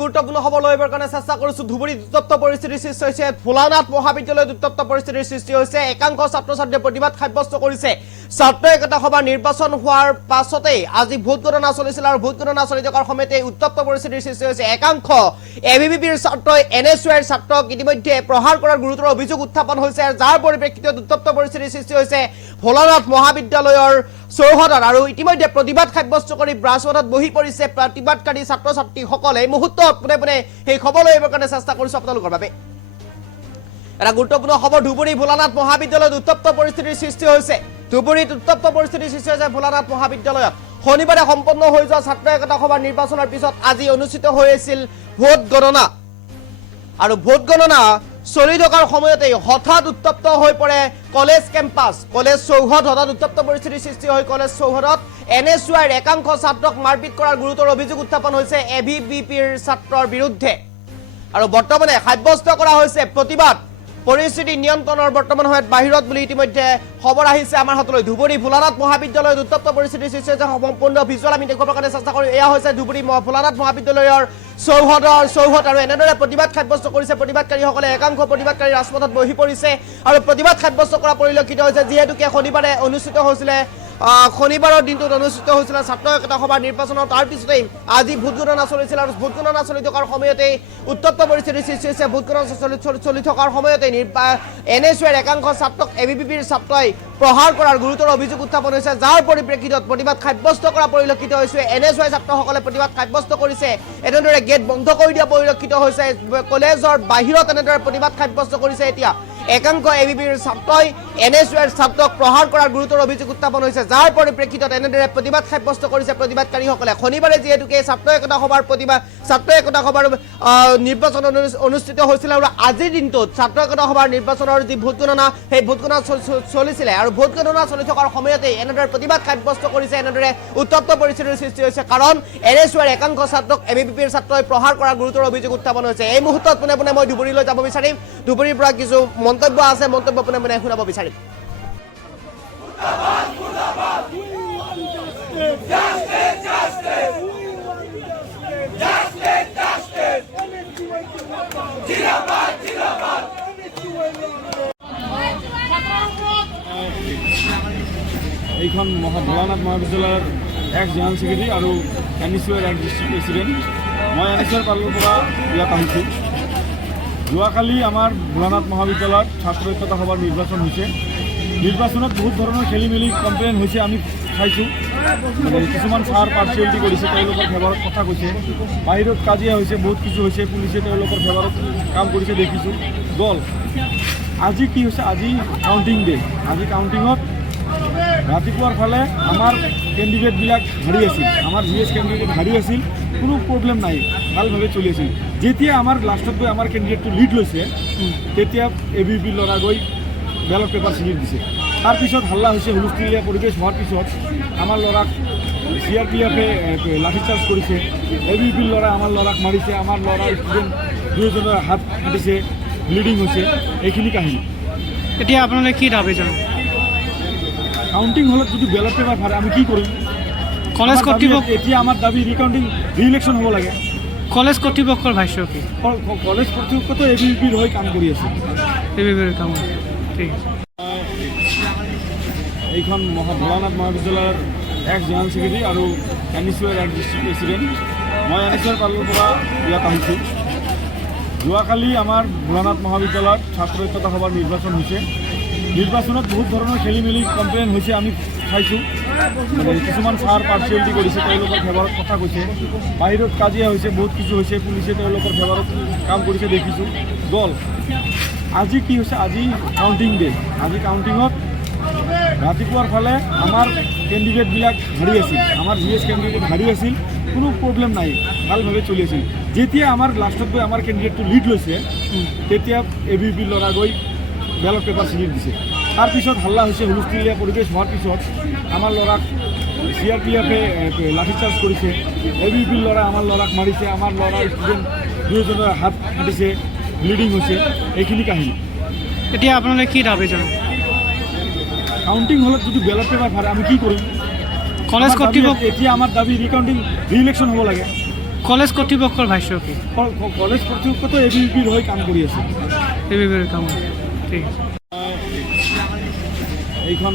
গুৰুত্বপূৰ্ণ খবৰ লইবৰ কাৰণে চেষ্টা কৰিছো। ধুবুৰীত উত্তপ্ত পৰিস্থিতিৰ সৃষ্টি হৈছে। ভোলানাথ মহাবিদ্যালয়ত উত্তপ্ত পৰিস্থিতিৰ সৃষ্টি হৈছে। একাংশ ছাত্ৰ-ছাত্ৰীয়ে প্ৰতিবাদ সাব্যস্ত কৰিছে। ছাত্ৰ একতা সভা নিৰ্বাচন হোৱাৰ পাছতেই আজি ভোট গণনা চলিছিল আৰু ভোট গণনা চলি থকাৰ সময়তে উত্তপ্ত পৰিস্থিতিৰ সৃষ্টি হৈছে। একাংশ এবিভিপিৰ ছাত্ৰই এনএছইউৰ ছাত্ৰক ইতিমধ্যে প্ৰহাৰ কৰাৰ গুৰুতৰ অভিযোগ উত্থাপন হৈছে, যাৰ পৰিপ্ৰেক্ষিতত উত্তপ্ত পৰিস্থিতিৰ সৃষ্টি হৈছে ভোলানাথ মহাবিদ্যালয়ৰ চৌহদত। আৰু ইতিমধ্যে প্ৰতিবাদ সাব্যস্ত কৰি ব্ৰাছপথত বহি পৰিছে প্ৰতিবাদকাৰী ছাত্ৰ-ছাত্ৰীসকলে। এই মুহূৰ্তত পোনে পোনে সেই খবৰ লইবৰ কাৰণে চেষ্টা কৰিছো আপোনালোকৰ বাবে। এটা গুৰুত্বপূৰ্ণ খবৰ, ধুবুৰী ভোলানাথ মহাবিদ্যালয়ত উত্তপ্ত পৰিস্থিতিৰ সৃষ্টি হৈছে। ধুবুৰীত উত্তপ্ত পৰিস্থিতিৰ সৃষ্টি হৈছে ভোলানাথ মহাবিদ্যালয়ত। শনিবাৰে সম্পন্ন হৈ যোৱা ছাত্ৰ একতা সভাৰ নিৰ্বাচনৰ পিছত আজি অনুষ্ঠিত হৈ আছিল ভোট গণনা। আৰু ভোট গণনা চলি থকাৰ সময়তে হঠাৎ উত্তপ্ত হৈ পৰে কলেজ কেম্পাছ। কলেজ চৌহদ হঠাৎ উত্তপ্ত পৰিস্থিতিৰ সৃষ্টি হয় কলেজ চৌহদত। এনএছইউৰ একাংশ ছাত্ৰক মাৰপিট কৰাৰ গুৰুতৰ অভিযোগ উত্থাপন হৈছে এবিভিপিৰ ছাত্ৰৰ বিৰুদ্ধে। আৰু বৰ্তমানে সাব্যস্ত কৰা হৈছে প্ৰতিবাদ পৰিস্থিতি নিয়ন্ত্ৰণৰ বৰ্তমান সময়ত বাহিৰত বুলি ইতিমধ্যে খবৰ আহিছে আমাৰ হাতলৈ। ধুবুৰী ভোলানাথ মহাবিদ্যালয়ত উত্তপ্ত পৰিস্থিতিৰ সৃষ্টি হৈছে। সম্পূৰ্ণ ভিজুৱেল আমি দেখুৱাবৰ কাৰণে চেষ্টা কৰিম। এয়া হৈছে ধুবুৰী ভোলানাথ মহাবিদ্যালয়ৰ চৌহদ আৰু এনেদৰে প্ৰতিবাদ সাব্যস্ত কৰিছে প্ৰতিবাদকাৰীসকলে। একাংশ প্ৰতিবাদকাৰী ৰাজপথত বহি পৰিছে আৰু প্ৰতিবাদ সাব্যস্ত কৰা পৰিলক্ষিত হৈছে। যিহেতুকে শনিবাৰে অনুষ্ঠিত হৈছিলে শনিবাৰৰ দিনটোত অনুষ্ঠিত হৈছিলে ছাত্ৰ একতা সভাৰ নিৰ্বাচনৰ, তাৰ পিছতেই আজি ভোট গণনা চলিছিল আৰু ভোট গণনা চলি থকাৰ সময়তেই উত্তপ্ত পৰিস্থিতিৰ সৃষ্টি হৈছে। ভোট গণনা চলি থকাৰ সময়তে এনএছইউৰ একাংশ ছাত্ৰক এবিভিপিৰ ছাত্ৰই প্ৰহাৰ কৰাৰ গুৰুতৰ অভিযোগ উত্থাপন হৈছে, যাৰ পৰিপ্ৰেক্ষিতত প্ৰতিবাদ সাব্যস্ত কৰা পৰিলক্ষিত হৈছে। এনএছইউৰ ছাত্ৰসকলে প্ৰতিবাদ সাব্যস্ত কৰিছে। এনেদৰে গেট বন্ধ কৰি দিয়া পৰিলক্ষিত হৈছে। কলেজৰ বাহিৰত এনেদৰে প্ৰতিবাদ সাব্যস্ত কৰিছে। এতিয়া একাংশ এবিভিপিৰ ছাত্ৰই এনএছইউৰ ছাত্ৰক প্ৰহাৰ কৰাৰ গুৰুতৰ অভিযোগ উত্থাপন হৈছে, যাৰ পৰিপ্ৰেক্ষিতত এনেদৰে প্ৰতিবাদ সাব্যস্ত কৰিছে প্ৰতিবাদকাৰীসকলে। শনিবাৰে যিহেতুকে ছাত্ৰ একতা সভাৰ নিৰ্বাচন অনুষ্ঠিত হৈছিল আৰু আজিৰ দিনটোত ছাত্ৰ একতা সভাৰ নিৰ্বাচনৰ যি ভোট গণনা, সেই ভোট গণনা চলিছিলে আৰু ভোট গণনা চলি থকাৰ সময়তে এনেদৰে প্ৰতিবাদ সাব্যস্ত কৰিছে। এনেদৰে উত্তপ্ত পৰিস্থিতিৰ সৃষ্টি হৈছে, কাৰণ এনএছইউৰ একাংশ ছাত্ৰক এবিভিপিৰ ছাত্ৰই প্ৰহাৰ কৰাৰ গুৰুতৰ অভিযোগ উত্থাপন হৈছে। এই মুহূৰ্তত পোনে পোনে মই ধুবুৰীলৈ যাব বিচাৰিম। ধুবুৰীৰ পৰা কিছু মন্তব্য আছে, মন্তব্য পোনে পোনে শুনাব বিচাৰিম। এইখন ভোলানাথ মহাবিদ্যালয়ৰ এক জেনেৰেল ছেক্ৰেটাৰী আৰু এনএছইউৰ এক ডিষ্ট্ৰিক্ট প্ৰেচিডেণ্ট। মই এনএছইউৰ ফালৰ পৰা ইয়াত আহিছোঁ। যোৱাকালি আমাৰ ভোলানাথ মহাবিদ্যালয়ত ছাত্ৰ একতা সভাৰ নিৰ্বাচন হৈছে। নিৰ্বাচনত বহুত ধৰণৰ খেলি মেলি কমপ্লেইন হৈছে, আমি চাইছোঁ। কিছুমান ছাৰ পাৰ্চিয়েলিটি কৰিছে, তেওঁলোকৰ ফেভাৰত কথা কৈছে। বাহিৰত কাজিয়া হৈছে, বহুত কিছু হৈছে, পুলিচে তেওঁলোকৰ ফেভাৰত কাম কৰিছে দেখিছোঁ। গ'ল আজি কি হৈছে, আজি কাউণ্টিং ডে। আজি কাউণ্টিঙত ৰাতিপুৱাৰ ফালে আমাৰ কেণ্ডিডেটবিলাক হাৰি আছিল, আমাৰ জিএছ কেণ্ডিডেট হাৰি আছিল, কোনো প্ৰব্লেম নাই, ভালভাৱে চলি আছিল। যেতিয়া আমাৰ লাষ্টত গৈ আমাৰ কেণ্ডিডেটটো লিড লৈছে, তেতিয়া এবিভিপি ল'ৰা গৈ বেলট পেপাৰ ছিঙি দিছে। তাৰপিছত হাল্লা হৈছে, হুলস্থুলীয়া পৰিৱেশ হোৱাৰ পিছত আমাৰ ল'ৰাক CRPF-এ লাঠিচাৰ্জ কৰিছে। এবিভিপিৰ ল'ৰাই আমাৰ ল'ৰাক মাৰিছে, আমাৰ ল'ৰা ষ্টুডেণ্ট দুয়োজনৰ হাত কাটিছে, ব্লিডিং হৈছে। এইখিনি কাহিনী। এতিয়া আপোনালোকে কি দাবী জনায়? কাউণ্টিং হলত যদি বেলট পেপাৰ ভাৰে আমি কি কৰিম? কলেজ কৰ্তৃপক্ষ এতিয়া আমাৰ দাবী ৰিকাউণ্টিং, ৰি-ইলেকশ্যন হ'ব লাগে। কলেজ কৰ্তৃপক্ষৰ ভাষ্য কি? কলেজ কৰ্তৃপক্ষতো এবিভিপিৰ হৈ কাম কৰি আছে। এবিভিপিৰ কাম ঠিক আছে। এইখন ভোলানাথ মহাবিদ্যালয়ৰ এক জেনেৰেল ছেক্ৰেটাৰী আৰু এনএছইউৰ এক ডিষ্ট্ৰিক্ট প্ৰেচিডেণ্ট। মই এনএছইউৰ ফালৰ পৰা ইয়াত আহিছোঁ। যোৱাকালি আমাৰ ভোলানাথ মহাবিদ্যালয়ত ছাত্ৰ একতা সভাৰ নিৰ্বাচন হৈছে। নিৰ্বাচনত বহুত ধৰণৰ খেলি মেলি কমপ্লেইন হৈছে, আমি চাইছোঁ। কিছুমান ছাৰ পাৰ্চিয়েলিটি কৰিছে, তেওঁলোকৰ ফেভাৰত কথা কৈছে। বাহিৰত কাজিয়া হৈছে, বহুত কিছু হৈছে, পুলিচে তেওঁলোকৰ ফেভাৰত কাম কৰিছে দেখিছোঁ। গ'ল আজি কি হৈছে, আজি কাউণ্টিং ডে। আজি কাউণ্টিঙত ৰাতিপুৱাৰ ফালে আমাৰ কেণ্ডিডেটবিলাক হাৰি আছিল, আমাৰ জিএছ কেণ্ডিডেট হাৰি আছিল, কোনো প্ৰব্লেম নাই, ভালভাৱে চলি আছিল। যেতিয়া আমাৰ লাষ্টত গৈ আমাৰ কেণ্ডিডেটটো লিড লৈছে, তেতিয়া এবিভিপিৰ ল'ৰা গৈ বেলট পেপাৰ ছিঙি দিছে। তাৰপিছত হাল্লা হৈছে, হুলস্থুলীয়া পৰিৱেশ হোৱাৰ পিছত আমাৰ ল'ৰাক CRPF-এ লাঠিচাৰ্জ কৰিছে। এবিভিপিৰ ল'ৰাই আমাৰ ল'ৰাক মাৰিছে, আমাৰ ল'ৰা ষ্টুডেণ্ট দুয়োজনৰ হাত কাটিছে, ব্লিডিং হৈছে। এইখিনি কাহিনী। এতিয়া আপোনালোকে কি দাবী জনায়? কাউণ্টিং হলত যদি বেলট পেপাৰ ভাৰে আমি কি কৰিম? কলেজ কৰ্তৃপক্ষ এতিয়া আমাৰ দাবী ৰিকাউণ্টিং, ৰি-ইলেকশ্যন হ'ব লাগে। কলেজ কৰ্তৃপক্ষৰ ভাষ্য কি কলেজ কৰ্তৃপক্ষতো এবিভিপিৰ হৈ কাম কৰি আছে এবিভিৰ কাম ঠিক আছে এইখন